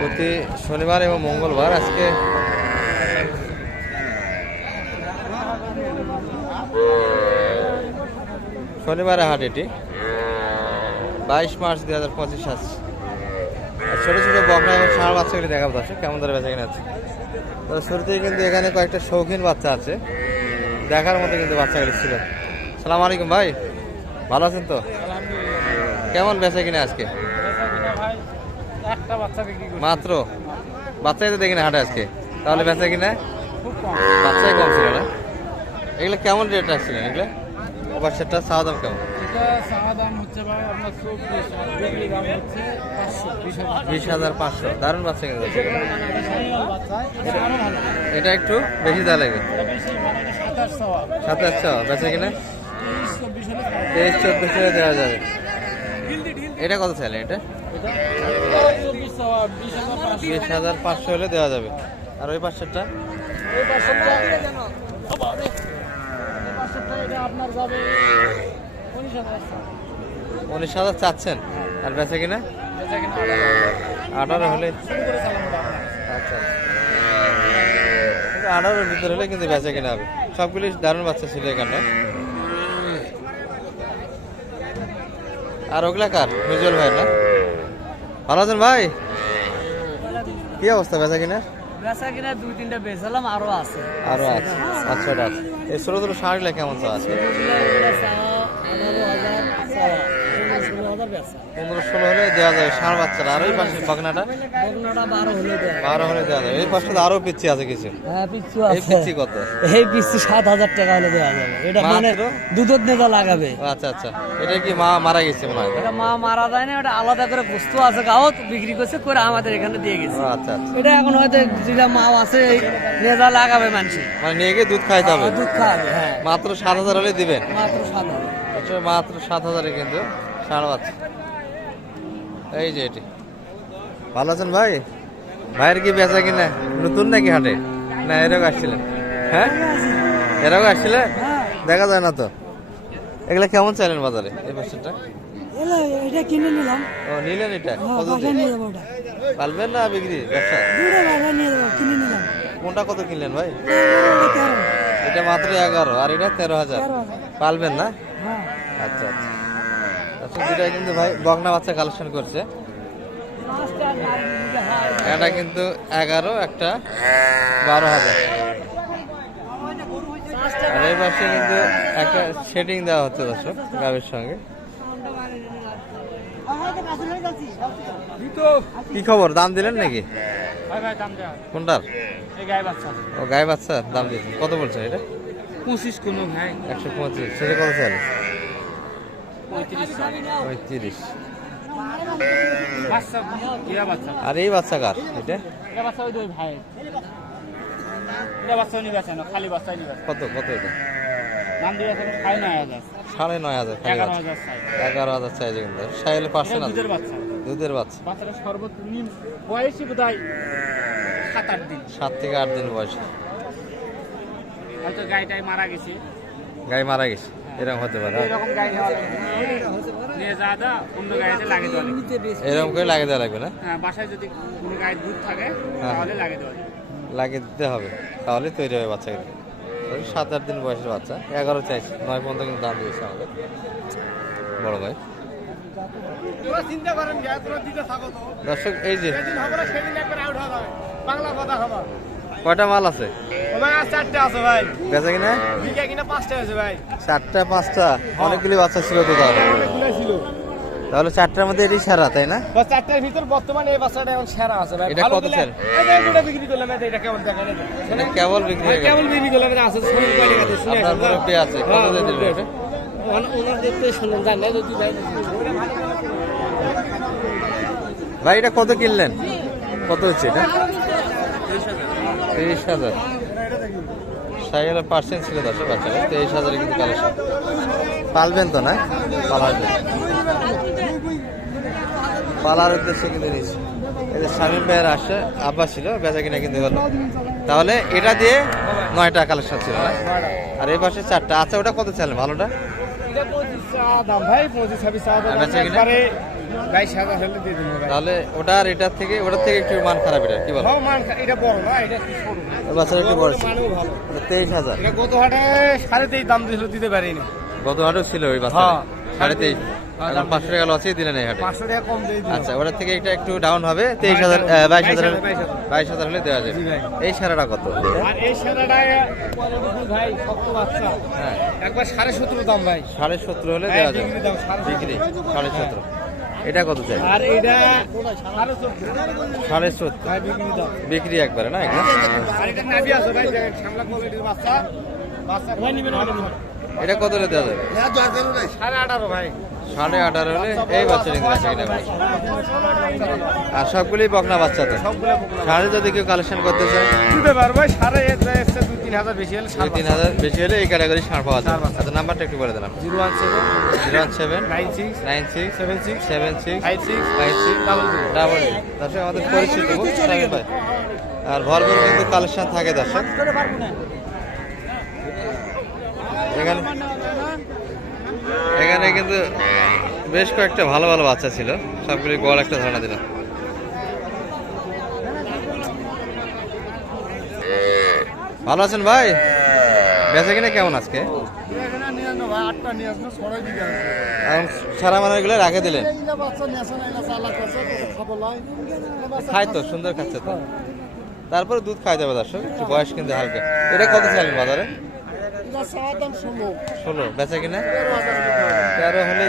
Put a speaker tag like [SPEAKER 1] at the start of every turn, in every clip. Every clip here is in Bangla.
[SPEAKER 1] প্রতি শনিবার এবং মঙ্গলবার আজকে শনিবারে হাট এটি। বাইশ মার্চ দুই হাজার পঁচিশ আর ছোটো ছোটো বকরা এবং ষাঁড় বাচ্চাগুলি দেখাবো দর্শক, কেমন ধরে বেচা কিনা আছে শুরুতেই কিন্তু এখানে কয়েকটা শৌখিন বাচ্চা আছে। দেখার মতো কিন্তু বাচ্চাগুলি ছিল। সালাম আলাইকুম ভাই। ভালো আছেন তো? কেমন বেচা কিনা আজকে
[SPEAKER 2] একটা বাচ্চা বিক্রি করছি
[SPEAKER 1] মাত্র? বাচ্চাই তো দেখি না হাটে আজকে। তাহলে বেচা কিনা? বাচ্চাই কম ছিল না? এগুলো কেমন রেট রাখছিলেন এগুলো? ওবার সেটা চাওয়া দাম কেমন?
[SPEAKER 2] বিশ হাজার।
[SPEAKER 1] পাঁচশো। দারুণ বাচ্চা কিন্তু।
[SPEAKER 2] এটা
[SPEAKER 1] একটু বেশি
[SPEAKER 2] সাতাশ
[SPEAKER 1] বেচা কিনা?
[SPEAKER 2] তেইশ
[SPEAKER 1] চোদ্দশো দেওয়া যাবে। এটা কত চাইলে এটা?
[SPEAKER 2] বিশ হাজার পাঁচশো
[SPEAKER 1] হলে দেওয়া যাবে। আর ওই পাঁচশোটা?
[SPEAKER 2] উনিশ হাজার
[SPEAKER 1] চাচ্ছেন? আর বেচা কিনা? আঠারো হলে। আচ্ছা। আঠারোর ভিতরে হলে কিন্তু বেচা কিনা হবে। সবগুলি দারুণ বাচ্চা ছিল এখানে। আর ওগুলা কার? মিজুয়াল ভাই না? ভালো আছেন ভাই? কি অবস্থা বেচা কিনা?
[SPEAKER 2] বেচা কিনা দুই তিনটা বেচালাম আরও আছে।
[SPEAKER 1] আরও আছে। আচ্ছা আছে এই ছোট ছোট শাড়িগুলো কেমন তো আছে? পনেরো ষোলো হলে দেওয়া যাবে ষাঁড় বাচ্চারা। আর ওই পাশে বাগনাটা? বারো হলে দেওয়া যাবে। এই পাশে আরও পিচ্ছি আছে কিছু। এই পিচ্ছি কত?
[SPEAKER 2] এই পিসি সাত হাজার টাকা হলে দেওয়া যাবে। এটা মানে
[SPEAKER 1] মাত্র?
[SPEAKER 2] দুধের নেতা লাগাবে।
[SPEAKER 1] আচ্ছা আচ্ছা। এটা কি মা মারা গেছে মনে হয়?
[SPEAKER 2] এটা মা মারা যায় না এটা আলাদা করে বস্তু আছে গাও বিক্রি করছে করে আমাদের এখানে দিয়ে গেছে।
[SPEAKER 1] আচ্ছা আচ্ছা।
[SPEAKER 2] এটা এখন হয়তো যেটা মাও আছে এই নেতা লাগাবে মানুষ
[SPEAKER 1] মানে নিয়ে গিয়ে দুধ খাইতে হবে?
[SPEAKER 2] দুধ খাওয়াবে হ্যাঁ।
[SPEAKER 1] মাত্র সাত হাজার হলে দিবেন?
[SPEAKER 2] মাত্র সাত হাজার।
[SPEAKER 1] মাত্র সাত হাজারে কিন্তু। ষাঁড় বাচ্চা এই যে এটি। ভালো আছেন ভাই? ভাইয়ের কি বেচা কিনা? নতুন নাকি হাটে? না এরকম আসছিলেন। হ্যাঁ? এরকম আসছিলেন? দেখা যায় না তো। এগুলা কেমন চাইলেন বাজারে? এই পাশেরটা
[SPEAKER 3] এটা কিনে নিলাম।
[SPEAKER 1] ও নিলেন এটা?
[SPEAKER 3] হ্যাঁ
[SPEAKER 1] কত
[SPEAKER 3] নিয়ে যাব ওটা।
[SPEAKER 1] পালবেন না বিক্রি? ব্যবসা?
[SPEAKER 3] দূরে বাসায় নিয়ে যাব কিনে নিলাম।
[SPEAKER 1] কোনটা কত কিনলেন ভাই?
[SPEAKER 3] এটা
[SPEAKER 1] মাত্র এগারো আর এটা তেরো হাজার। পালবেন না?
[SPEAKER 3] হ্যাঁ।
[SPEAKER 1] আচ্ছা আচ্ছা। দুটা কিন্তু ভাই বগনা বাচ্চা কালেকশন করছে। এটা কিন্তু এগারো একটা বারো হাজার। আর এই পাশে কিন্তু একটা সেটিং দেওয়া হচ্ছে দর্শক গাভীর সঙ্গে। কি খবর? দাম দিলেন নাকি? কোনটার? ও গায়ে বাচ্চা দাম দিয়েছেন। কত বলছেন এটা?
[SPEAKER 2] পঁচিশ কোনো
[SPEAKER 1] একশো পঁচিশ। সেটা কত চাইলে
[SPEAKER 2] পঁয়ত্রিশ
[SPEAKER 1] আর এই বাচ্চা কার? এটা? কত কত এটা? সাড়ে নয় হাজার।
[SPEAKER 2] এগারো হাজার
[SPEAKER 1] চাইছে কিন্তু পারছে না?
[SPEAKER 2] দুধের বাচ্চা। সর্বনিম্ন বোধ হয় সাত আট দিন।
[SPEAKER 1] সাত থেকে আট দিন বয়স।
[SPEAKER 2] হয়তো মারা গেছে।
[SPEAKER 1] গাই মারা গেছে। এরকম হতে পারে?
[SPEAKER 2] এরকম
[SPEAKER 1] করে লাগিয়ে দেওয়া লাগবে না?
[SPEAKER 2] হ্যাঁ বাসায় যদি কোনো গাড়ির দুধ থাকে
[SPEAKER 1] হ্যাঁ।
[SPEAKER 2] তাহলে লাগিয়ে দেওয়া
[SPEAKER 1] লাগিয়ে দিতে হবে। তাহলে তৈরি হবে বাচ্চা কিন্তু ওই সাত আট দিন বয়সের বাচ্চা। এগারো চাইছে। নয় পর্যন্ত কিন্তু দাম দিয়েছে আমাদের। বড় ভাই। দর্শক এই যে
[SPEAKER 2] হবে বাংলা কথা খবর
[SPEAKER 1] কয়টা মাল আছে?
[SPEAKER 2] ওদের আজ আছে ভাই।
[SPEAKER 1] বেচা কিনা?
[SPEAKER 2] কিনা পাঁচটা আছে ভাই।
[SPEAKER 1] চারটা পাঁচটা? অনেকগুলি বাচ্চা ছিল তো তাহলে। চারটার মধ্যে এটি সারা তাই না?
[SPEAKER 2] চারটার ভিতর বর্তমানে এই বাচ্চাটা এখন সেরা আছে ভাই।
[SPEAKER 1] এটা কত ছেড়ে?
[SPEAKER 2] এটা বিক্রি করলাম এটা এটা। এটা
[SPEAKER 1] কেবল বিক্রি
[SPEAKER 2] কেবল বিক্রি করলাম এটা আছে শুনে
[SPEAKER 1] মুরব্বী আছে কত দিয়ে দিলেন এটা
[SPEAKER 2] ওনার- ওনার দেখতে শুনলেন জান না যদি ভাই
[SPEAKER 1] ভাই এটা কত কিনলেন? কত হচ্ছে এটা? তেইশ হাজার। সাইকেলের পার্সেন্ট ছিল দশ বাচ্চারা। তেইশ হাজারে কিন্তু কালেকশন পালবেন তো না? পালার জন্য পালার উদ্দেশ্যে কিন্তু নিচ্ছি এই যে শামীম ভাইয়ের আসে আব্বা ছিল বেচা কিনা কিন্তু হলো। তাহলে এটা দিয়ে নয়টা কালেকশন ছিল না? আর এই পাশে চারটা। আচ্ছা ওটা কত চাইলেন? ভালোটা? বেচা কিনা? তাহলে ওটা আর এটার থেকে ওটার থেকে একটু মান খারাপ এটা কি বল?
[SPEAKER 2] হ্যাঁ এটা বড় না এটা একটু
[SPEAKER 1] একটু বড় তেইশ হাজার।
[SPEAKER 2] গত হাটে সাড়ে তেইশ দাম দিয়েছিল দিতে পারিনি।
[SPEAKER 1] গত হাটেও ছিল ওই বাচ্চা
[SPEAKER 2] হ্যাঁ।
[SPEAKER 1] সাড়ে তেইশ।
[SPEAKER 2] হ্যাঁ,
[SPEAKER 1] এখন পাঁচশো টাকা লসই দিলেন এই হাটে। আচ্ছা ওটার থেকে এটা একটু ডাউন হবে। তেইশ হাজার বাইশ হাজার
[SPEAKER 2] বাইশ হাজার।
[SPEAKER 1] হলে দেওয়া যাবে। এই সারাটা কত?
[SPEAKER 2] এই সাদাটা ভাই শক্ত বাচ্চা।
[SPEAKER 1] হ্যাঁ।
[SPEAKER 2] একবার সাড়ে সতেরো দাম ভাই।
[SPEAKER 1] সাড়ে সত্তর হলে দেওয়া যাবে।
[SPEAKER 2] সাড়ে
[SPEAKER 1] বিক্রি সাড়ে সতেরো। এটা কত চাই?
[SPEAKER 2] আর এটা সাড়ে চোদ্দ
[SPEAKER 1] সাড়ে সত্তর
[SPEAKER 2] ভাই বিক্রি
[SPEAKER 1] একবারে না
[SPEAKER 2] এটা
[SPEAKER 1] কত হলে দেওয়া যাবে
[SPEAKER 2] সাড়ে আঠারো ভাই।
[SPEAKER 1] সাড়ে আঠারো হলে এই বাচ্চা। আর সবগুলোই বকনা বাচ্চা তো? সাড়ে যদি কেউ কালেকশন করতে চায়?
[SPEAKER 2] সাড়ে তিন হাজার বেশি হলে
[SPEAKER 1] দুই তিন হাজার বেশি হলে এই ক্যাটাগরি ছাড় পাওয়া যায়
[SPEAKER 2] ছাড়
[SPEAKER 1] আচ্ছা নাম্বারটা একটু বলে দিলাম।
[SPEAKER 2] Zero one seven
[SPEAKER 1] zero one seven
[SPEAKER 2] nine six
[SPEAKER 1] nine six
[SPEAKER 2] seven six
[SPEAKER 1] seven six
[SPEAKER 2] five six
[SPEAKER 1] five six
[SPEAKER 2] double zero.
[SPEAKER 1] Double দর্শক আমাদের পরিচিত ভাই। আর ভরপুর কিন্তু কালেকশন থাকে দর্শক। এখানে এখানে কিন্তু বেশ কয়েকটা ভালো ভালো বাচ্চা ছিল। সবগুলি গড় একটা ধারণা দিলাম। ভালো আছেন ভাই? বেচা কিনা কেমন আজকে? সারা দিলেন। তো, সুন্দর খাচ্ছে তো। তারপরে দুধ খাই যাবে দর্শক, একটু বয়স কিন্তু হালকা। এটা কত চালেন বাজারে?
[SPEAKER 2] ষোলো,
[SPEAKER 1] বেচা কিনা?
[SPEAKER 2] তেরো
[SPEAKER 1] হলে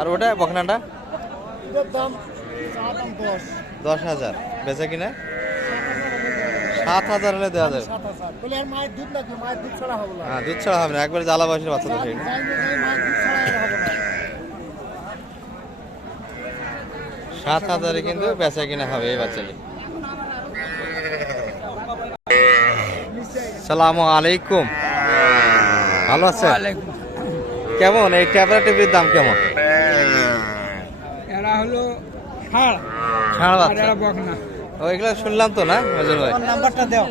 [SPEAKER 1] আর ওটা
[SPEAKER 2] দশ
[SPEAKER 1] দশ হাজার, বেচা কিনা? সাত হাজার হলে দেওয়া যাবে।
[SPEAKER 2] সাত হাজার। বলে আর মায়ের দুধ লাগবে মায়ের দুধ ছাড়া হবে না।
[SPEAKER 1] হ্যাঁ দুধ ছাড়া হবে না। একবারে জ্বালা বয়সের বাচ্চা তো সাত হাজারে কিন্তু বেচা কিনা হবে এই বাচ্চাটি। সালামু আলাইকুম। ভালো আছে কেমন? এই ট্যাবরা টিভির দাম কেমন?
[SPEAKER 2] এরা হলো ষাড়।
[SPEAKER 1] ছাড়া বাচ্চা।
[SPEAKER 2] বকনা।
[SPEAKER 1] ও এগুলো শুনলাম তো না মজুর ভাই?
[SPEAKER 2] নাম্বারটা দাও।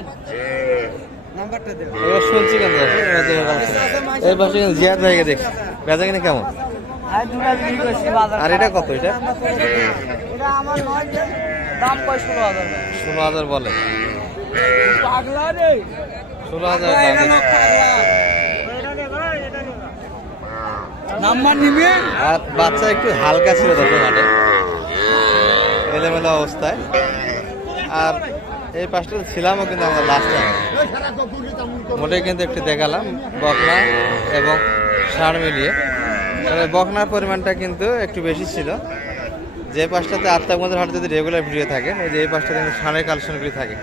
[SPEAKER 2] নাম্বারটা দাও।
[SPEAKER 1] শুনছি কেন। এই পাশে জিয়াদ ভাইকে দেখি। বেচা কিনা কেমন?
[SPEAKER 3] আর
[SPEAKER 1] এটা কত এটা?
[SPEAKER 3] এটা আমার নয় দাম কয় ষোলো হাজার
[SPEAKER 1] বলে। ষোলো হাজার
[SPEAKER 3] নাম্বার নিবে?
[SPEAKER 1] আর বাচ্চা একটু হালকা ছিল দর্শক হাটে। এলোমেলো অবস্থায়। আর এই পাশটা ছিলামও কিন্তু আমরা লাস্ট মোটে কিন্তু একটু দেখালাম বকনা এবং সার মিলিয়ে। তবে বকনার পরিমাণটা কিন্তু একটু বেশি ছিল। যে পাশটাতে আত্মাগঞ্জের হাটে যদি রেগুলার ভিডিও থাকে, ওই যে এই পাশটা কিন্তু সারের কালেকশনগুলি থাকে।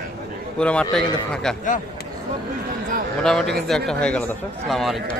[SPEAKER 1] পুরো মাঠটাই কিন্তু ফাঁকা। মোটামুটি কিন্তু একটা হয়ে গেল দর্শক। সালাম আলাইকুম।